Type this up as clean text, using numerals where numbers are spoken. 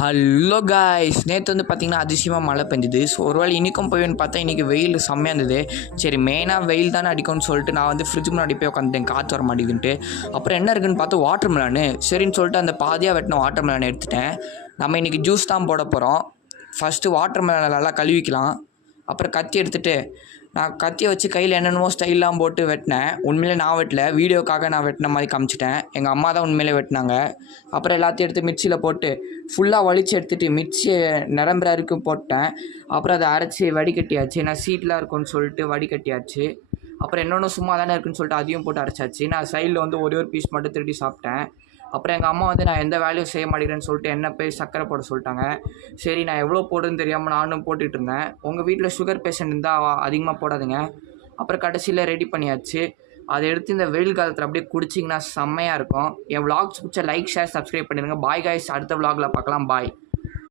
Hello guys, நேற்று வந்து பார்த்திங்கன்னா அதிசயமாக மழை பெஞ்சுது. ஸோ ஒரு வேளை இன்றைக்கும் போய்ன்னு பார்த்தா இன்றைக்கி வெயில் செம்மையாக இருந்தது. சரி, மெயினாக வெயில் தானே அடிக்கும்னு சொல்லிட்டு நான் வந்து ஃப்ரிட்ஜ் முன்னாடி போய் உட்காந்துட்டேன், காற்று வர மாட்டேங்குதுன்ட்டு. அப்புறம் என்ன இருக்குன்னு பார்த்தா வாட்டர் மெலானு. சரின்னு சொல்லிட்டு அந்த பாதியாக வெட்டின வாட்டர் மெலானை எடுத்துட்டேன். நம்ம இன்றைக்கி ஜூஸ் தான் போட போகிறோம். ஃபஸ்ட்டு வாட்டர் மெலானை நல்லா கழுவிக்கலாம். அப்புறம் கத்தி எடுத்துகிட்டு நான் கத்தியை வச்சு கையில் என்னென்னமோ ஸ்டைல்லாம் போட்டு வெட்டினேன். உண்மையிலே நான் வெட்டல, வீடியோக்காக நான் வெட்டின மாதிரி காமிச்சிட்டேன். எங்கள் அம்மா தான் உண்மையிலே வெட்டினாங்க. அப்புறம் எல்லாத்தையும் எடுத்து மிக்சியில் போட்டு ஃபுல்லாக வலிச்சு எடுத்துகிட்டு மிக்சியை நிரம்புற வரைக்கும் போட்டேன். அப்புறம் அதை அரைச்சி வடிகட்டியாச்சு. நான் சீட்லாம் இருக்குன்னு சொல்லிட்டு வடிகட்டியாச்சு. அப்புறம் இன்னொன்று சும்மா தானே இருக்குன்னு சொல்லிட்டு அதையும் போட்டு அரைச்சாச்சு. நான் சைடில் வந்து ஒரே ஒரு பீஸ் மட்டும் திருடி சாப்பிட்டேன். அப்புறம் எங்கள் அம்மா வந்து நான் எந்த வேலையும் செய்ய மாட்டேங்கிறேன்னு சொல்லிட்டு என்ன போய் சக்கரை போட சொல்லிட்டாங்க. சரி, நான் எவ்வளோ போடுன்னு தெரியாமல் நானும் போட்டுட்டு இருந்தேன். உங்கள் வீட்டில் சுகர் பேஷண்ட் இருந்தால் அதிகமாக போடாதுங்க. அப்புறம் கடைசியில் ரெடி பண்ணியாச்சு. அதை எடுத்து இந்த வெயில் காலத்தில் அப்படியே குடிச்சிங்கன்னா செம்மையாக இருக்கும். என் விளாக்ஸ் பிடிச்ச லைக், ஷேர், சப்ஸ்கிரைப் பண்ணிடுங்க. பாய் காய்ஸ், அடுத்த விளாகில் பார்க்கலாம். பாய்.